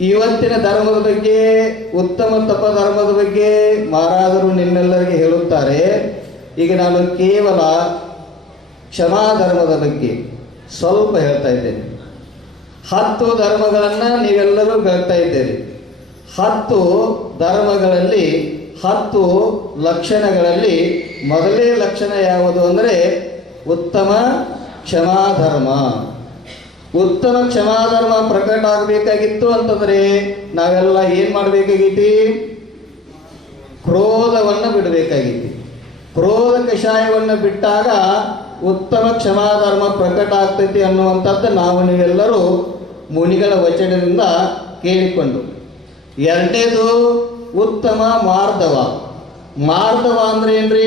ಇವತ್ತಿನ ಧರ್ಮದ ಬಗ್ಗೆ, ಉತ್ತಮ ತಪ ಧರ್ಮದ ಬಗ್ಗೆ ಮಹಾರಾಜರು ನಿಮ್ಮೆಲ್ಲರಿಗೆ ಹೇಳುತ್ತಾರೆ. ಈಗ ನಾನು ಕೇವಲ ಕ್ಷಮಾ ಧರ್ಮದ ಬಗ್ಗೆ ಸ್ವಲ್ಪ ಹೇಳ್ತಾ ಇದ್ದೇನೆ. ಹತ್ತು ಧರ್ಮಗಳನ್ನು ನೀವೆಲ್ಲರೂ ಹೇಳ್ತಾ ಇದ್ದೀರಿ. ಹತ್ತು ಧರ್ಮಗಳಲ್ಲಿ, ಹತ್ತು ಲಕ್ಷಣಗಳಲ್ಲಿ ಮೊದಲೇ ಲಕ್ಷಣ ಯಾವುದು ಅಂದರೆ ಉತ್ತಮ ಕ್ಷಮಾಧರ್ಮ ಉತ್ತಮ ಕ್ಷಮಾಧರ್ಮ ಪ್ರಕಟ ಆಗಬೇಕಾಗಿತ್ತು ಅಂತಂದ್ರೆ ನಾವೆಲ್ಲ ಏನು ಮಾಡಬೇಕಾಗೈತಿ? ಕ್ರೋಧವನ್ನು ಬಿಡಬೇಕಾಗಿತ್ತು ಕ್ರೋಧ ಕಷಾಯವನ್ನು ಬಿಟ್ಟಾಗ ಉತ್ತಮ ಕ್ಷಮಾಧರ್ಮ ಪ್ರಕಟ ಆಗ್ತೈತಿ ಅನ್ನುವಂಥದ್ದು ನಾವು ನೀವೆಲ್ಲರೂ ಮುನಿಗಳ ವಚನದಿಂದ ಕೇಳಿಕೊಂಡು. ಎರಡನೇದು ಉತ್ತಮ ಮಾರ್ಧವ ಮಾರ್ಧವ ಅಂದ್ರೆ ಏನ್ರಿ?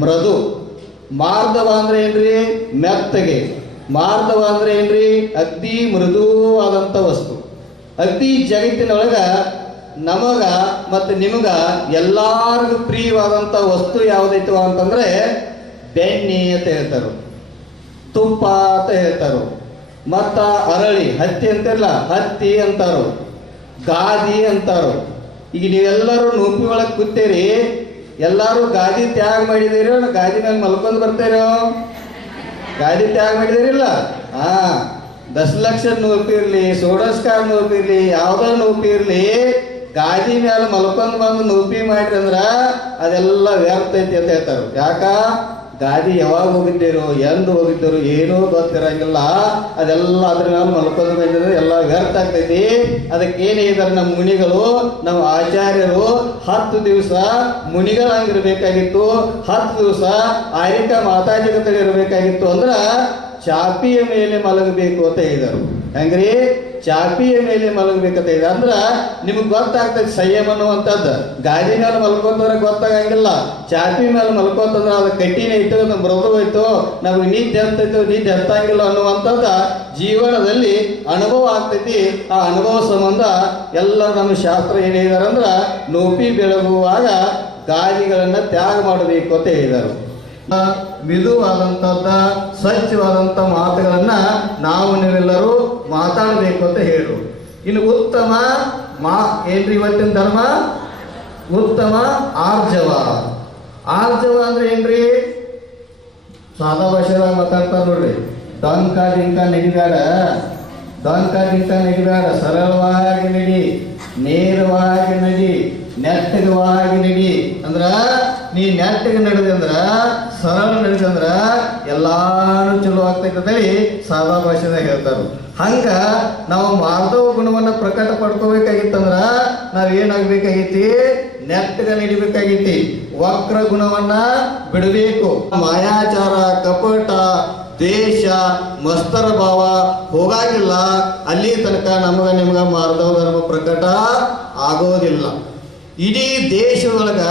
ಮೃದು. ಮಾರ್ಧವ ಅಂದ್ರೆ ಏನ್ರಿ? ಮೆತ್ತಗೆ. ಮಾರ್ಧವ ಅಂದ್ರೆ ಏನ್ರಿ? ಅತಿ ಮೃದುವಾದಂಥ ವಸ್ತು. ಅತಿ ಜಗತ್ತಿನೊಳಗ ನಮಗ ಮತ್ತು ನಿಮಗ ಎಲ್ಲಾರ್ಗು ಪ್ರಿಯವಾದಂಥ ವಸ್ತು ಯಾವುದೈತವ ಅಂತಂದ್ರೆ ಬೆಣ್ಣೆ ಅಂತ ಹೇಳ್ತಾರೆ. ತುಪ್ಪ ಅಂತ ಹೇಳ್ತಾರೋ. ಮತ್ತ ಅರಳಿ, ಹತ್ತಿ ಅಂತಿರಲ್ಲ ಹತ್ತಿ ಅಂತಾರೋ. ಗಾದಿ ಅಂತಾರೋ. ಈಗ ನೀವೆಲ್ಲರೂ ನೂಪಿ ಒಳಗೆ ಕೂತೀರಿ, ಎಲ್ಲರೂ ಗಾದಿ ತ್ಯಾಗ ಮಾಡಿದಿರೋ, ಗಾದಿ ಮೇಲೆ ಮಲ್ಕೊಂಡು ಬರ್ತೀರೋ? ಗಾಡಿ ತ್ಯಾಗ ಮಾಡಿದಿರಿಲ್ಲ ಆ ದಶಲಕ್ಷ ಲಕ್ಷ ಇರ್ಲಿ ಸೋಡಸ್ಕಾರ್ ನೂಪಿ ನೋಪಿರ್ಲಿ ಯಾವ್ದೋ ನೋಪಿರ್ಲಿ ಗಾದಿ ಮೇಲೆ ಮಲ್ಕೊಂಡ್ ಬಂದು ನೋಪಿ ಮಾಡ್ರಿ ಅದೆಲ್ಲ ವ್ಯರ್ಥ ಐತಿ ಅಂತ ಹೇಳ್ತಾರ. ಯಾಕ? ಗಾದಿ ಯಾವಾಗ ಹೋಗಿದ್ದೀರೋ ಎಂದು ಹೋಗಿದ್ದೀರೋ ಏನೂ ಗೊತ್ತಿರಂಗಿಲ್ಲ. ಅದೆಲ್ಲ ಅದ್ರ ಮೇಲೆ ಮಲ್ಕೊಂಡು ಬಂದಿದ್ರೆ ಎಲ್ಲ ವ್ಯರ್ಥ ಆಗ್ತೈತಿ. ಅದಕ್ಕೆ ಏನೇ ಹೇಳಿದಾರೆ ನಮ್ಮ ಮುನಿಗಳು, ನಮ್ಮ ಆಚಾರ್ಯರು ಹತ್ತು ದಿವಸ ಮುನಿಗಳಾಗಿರ್ಬೇಕಾಗಿತ್ತು. ಹತ್ತು ದಿವಸ ಆಯ್ಕ ಮಾತಾಜಿ ಇರಬೇಕಾಗಿತ್ತು ಅಂದ್ರ ಚಾಪಿಯ ಮೇಲೆ ಮಲಗಬೇಕು ಅಂತ ಹೇಳಿದರು. ಹೆಂಗ್ರಿ? ಚಾಪಿಯ ಮೇಲೆ ಮಲಗಬೇಕಂತ ಹೇಳಿದ ಅಂದ್ರ ನಿಮ್ಗೆ ಗೊತ್ತಾಗ್ತದೆ ಸಂಯಮ ಅನ್ನುವಂಥದ್ದು. ಗಾಡಿ ಮೇಲೆ ಮಲ್ಕೊಂತಂದ್ರೆ ಗೊತ್ತಾಗಂಗಿಲ್ಲ. ಚಾಪಿ ಮೇಲೆ ಮಲ್ಕೊಂತಂದ್ರೆ ಅದು ಕಟ್ಟಿನೇ ಇತ್ತು ನಮ್ಮ ಮೃದು ಹೋಯ್ತು ನಮಗೆ ನಿದ್ದೆ ಹತ್ತೈತು, ನಿದ್ದೆ ಹತ್ತಂಗಿಲ್ಲ ಅನ್ನುವಂಥದ್ದು ಜೀವನದಲ್ಲಿ ಅನುಭವ ಆಗ್ತೈತಿ. ಆ ಅನುಭವ ಸಂಬಂಧ ಎಲ್ಲ ನಮ್ಮ ಶಾಸ್ತ್ರ ಏನು ನೋಪಿ ಬೆಳಗುವಾಗ ಗಾದಿಗಳನ್ನ ತ್ಯಾಗ ಮಾಡಬೇಕು ಅಂತ ಹೇಳಿದರು. ಮಿದುವಾದಂಥದ್ದ ಸ್ವಚ್ಛವಾದಂಥ ಮಾತುಗಳನ್ನ ನಾವು ನೀವೆಲ್ಲರೂ ಮಾತಾಡಬೇಕು ಅಂತ ಹೇಳು. ಇನ್ನು ಉತ್ತಮ ಮಾ, ಏನ್ರಿ ಇವತ್ತಿನ ಧರ್ಮ? ಉತ್ತಮ ಆರ್ಜವ. ಆರ್ಜವ ಅಂದ್ರೆ ಏನ್ರಿ? ಸಾದಾ ಭಾಷೆದಾಗ ಮಾತಾಡ್ತಾರೆ ನೋಡ್ರಿ. ಡಂಕ, ಡಿಂಕ ನಡಿಬೇಡ ಡಂಕ, ಡಿಂಕ ನಡಿಬೇಡ ಸರಳವಾಗಿ ನಡಿ, ನೇರವಾಗಿ ನಡಿ ನೆಟ್ಟಗವಾಗಿ ನಡಿ. ಅಂದ್ರ ನೀ ನೆಟ್ಟಗೆ ನಡೆದಂದ್ರ, ಸರಳ ನಡೆದಂದ್ರ ಎಲ್ಲಾನು ಚಲೋ ಅಂತೇಳಿ ಸಾದಾ ಭಾಷೆದಾಗ ಹೇಳ್ತಾರೆ ಹಂಗ ನಾವು ಮಾಧವ ಗುಣವನ್ನ ಪ್ರಕಟ ಪಡ್ಕೋಬೇಕಾಗಿತ್ತಂದ್ರ ನಾವ್ ಏನಾಗ್ಬೇಕಾಗೈತಿ? ನೆಟ್ಟಗ ನಡಿಬೇಕಾಗೈತಿ. ವಕ್ರ ಗುಣವನ್ನ ಬಿಡಬೇಕು. ಮಾಯಾಚಾರ, ಕಪಟ ದೇಶ ಮಸ್ತರ ಭಾವ ಹೋಗಾಗಿಲ್ಲ, ಅಲ್ಲಿ ತನಕ ನಮಗ ನಿಮ್ಗ ಮಾರ್ಧವ ಧರ್ಮ ಪ್ರಕಟ ಆಗೋದಿಲ್ಲ. ಇಡೀ ದೇಶದೊಳಗ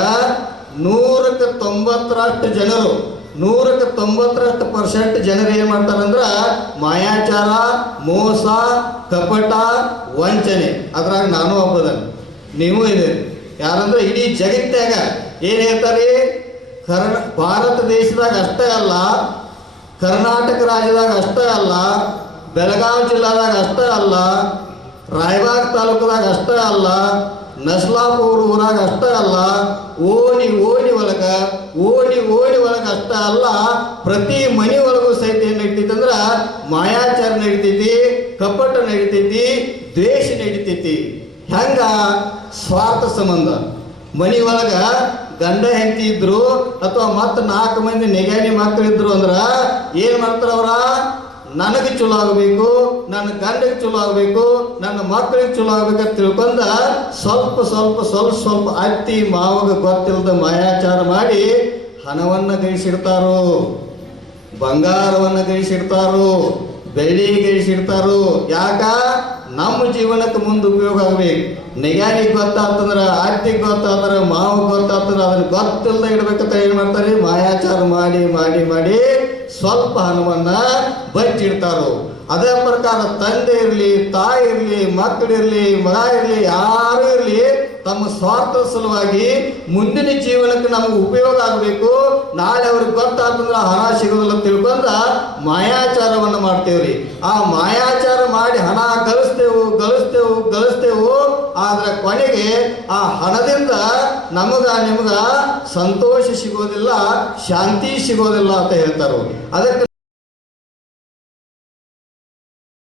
ನೂರಕ್ಕೆ ತೊಂಬತ್ತರಷ್ಟು ಜನರು, ನೂರಕ್ಕೆ ತೊಂಬತ್ತರಷ್ಟು ಪರ್ಸೆಂಟ್ ಜನರು ಏನು ಮಾಡ್ತಾರಂದ್ರ ಮಾಯಾಚಾರ, ಮೋಸ, ಕಪಟ, ವಂಚನೆ. ಅದ್ರಾಗ ನಾನು ಒಬ್ಬದನ್ನು ನೀವು ಇದೆ. ಯಾರಂದ್ರೆ ಇಡೀ ಜಗತ್ತಾಗ ಏನ್ ಹೇಳ್ತಾರೆ? ಭಾರತ ದೇಶದಾಗ ಅಷ್ಟೇ ಅಲ್ಲ, ಕರ್ನಾಟಕ ರಾಜ್ಯದಾಗ ಅಷ್ಟೇ ಅಲ್ಲ, ಬೆಳಗಾವಿ ಜಿಲ್ಲಾದಾಗ ಅಷ್ಟೇ ಅಲ್ಲ, ರಾಯಬಾಗ್ ತಾಲೂಕದಾಗ ಅಷ್ಟೇ ಅಲ್ಲ ನಸ್ಲಾಪುರ ಊರಾಗ ಅಷ್ಟೇ ಅಲ್ಲ, ಓಣಿ ಓಣಿ ಒಳಗ, ಓಣಿ ಓಣಿ ಒಳಗ ಅಷ್ಟೇ ಅಲ್ಲ, ಪ್ರತಿ ಮನೆ ಒಳಗೂ ಸಹಿತ ಏನ್ ನಡೀತೈತಿ ಅಂದ್ರ ಮಾಯಾಚಾರ ನಡೀತೈತಿ, ಕಪಟ ನಡೀತೈತಿ, ದ್ವೇಷ ನಡೀತೈತಿ. ಹೆಂಗ? ಸ್ವಾರ್ಥ ಸಂಬಂಧ. ಮನಿ ಒಳಗ ಗಂಡ ಹೆಂಡತಿ ಇದ್ರು ಅಥವಾ ಮತ್ತೆ ನಾಲ್ಕು ಮಂದಿ ನೆಗಾನಿ ಮಕ್ಕಳಿದ್ರು ಅಂದ್ರ ಏನ್ ಮಾಡ್ತಾರ ಅವ್ರ? ನನಗೆ ಚಲೋ ಆಗಬೇಕು, ನನ್ನ ಗಂಡಗೆ ಚಲೋ ಆಗಬೇಕು, ನನ್ನ ಮಕ್ಕಳಿಗೆ ಚಲೋ ಆಗ್ಬೇಕಂತ ತಿಳ್ಕೊಂಡ ಸ್ವಲ್ಪ ಸ್ವಲ್ಪ ಸ್ವಲ್ಪ ಸ್ವಲ್ಪ ಅತ್ತಿ ಮಾವಗ ಗೊತ್ತಿಲ್ಲದ ಮಾಯಾಚಾರ ಮಾಡಿ ಹಣವನ್ನ ಗಳಿಸಿಡ್ತಾರೋ, ಬಂಗಾರವನ್ನ ಗಳಿಸಿಡ್ತಾರೋ ಬೆಳ್ಳಿ ಗಳಿಸಿಡ್ತಾರೋ. ಯಾಕ? ನಮ್ಮ ಜೀವನಕ್ಕೆ ಮುಂದೆ ಉಪಯೋಗ ಆಗ್ಬೇಕು. ನಿಗಾರಿಗೆ ಗೊತ್ತಾಗ್ತಂದ್ರೆ ಆರ್ತಿಗೆ ಗೊತ್ತಾದ್ರೆ ಮಾವ ಗೊತ್ತಾತಂದ್ರ ಅದನ್ನ ಗೊತ್ತಿಲ್ಲದೆ ಇಡ್ಬೇಕಂತ ಏನು ಮಾಡ್ತಾರೆ? ಮಾಯಾಚಾರ ಮಾಡಿ ಮಾಡಿ ಮಾಡಿ ಸ್ವಲ್ಪ ಹಣವನ್ನ ಬಚ್ಚಿಡ್ತಾರೋ. ಅದೇ ಪ್ರಕಾರ ತಂದೆ ಇರಲಿ, ತಾಯಿ ಇರಲಿ ಮಕ್ಕಳಿರಲಿ ಮಗ ಇರಲಿ, ಯಾರು ಇರಲಿ, ತಮ್ಮ ಸ್ವಾರ್ಥ ಸಲುವಾಗಿ ಮುಂದಿನ ಜೀವನಕ್ಕೆ ನಮಗೆ ಉಪಯೋಗ ಆಗಬೇಕು. ನಾಳೆ ಅವ್ರಿಗೆ ಗೊತ್ತಾಗ್ತಂದ್ರೆ ಹಣ ಸಿಗೋದಿಲ್ಲ ತಿಳ್ಕೊಂಡ ಮಾಯಾಚಾರವನ್ನು ಮಾಡ್ತೇವ್ರಿ. ಆ ಮಾಯಾಚಾರ ಮಾಡಿ ಹಣ ಗಳಿಸ್ತೇವು ಗಳಿಸ್ತೇವು ಗಳಿಸ್ತೇವು. ಆದ್ರೆ ಕೊನೆಗೆ ಆ ಹಣದಿಂದ ನಮಗ ನಿಮಗ ಸಂತೋಷ ಸಿಗೋದಿಲ್ಲ ಶಾಂತಿ ಸಿಗೋದಿಲ್ಲ ಅಂತ ಹೇಳ್ತಾರೆ ಅದಕ್ಕೆ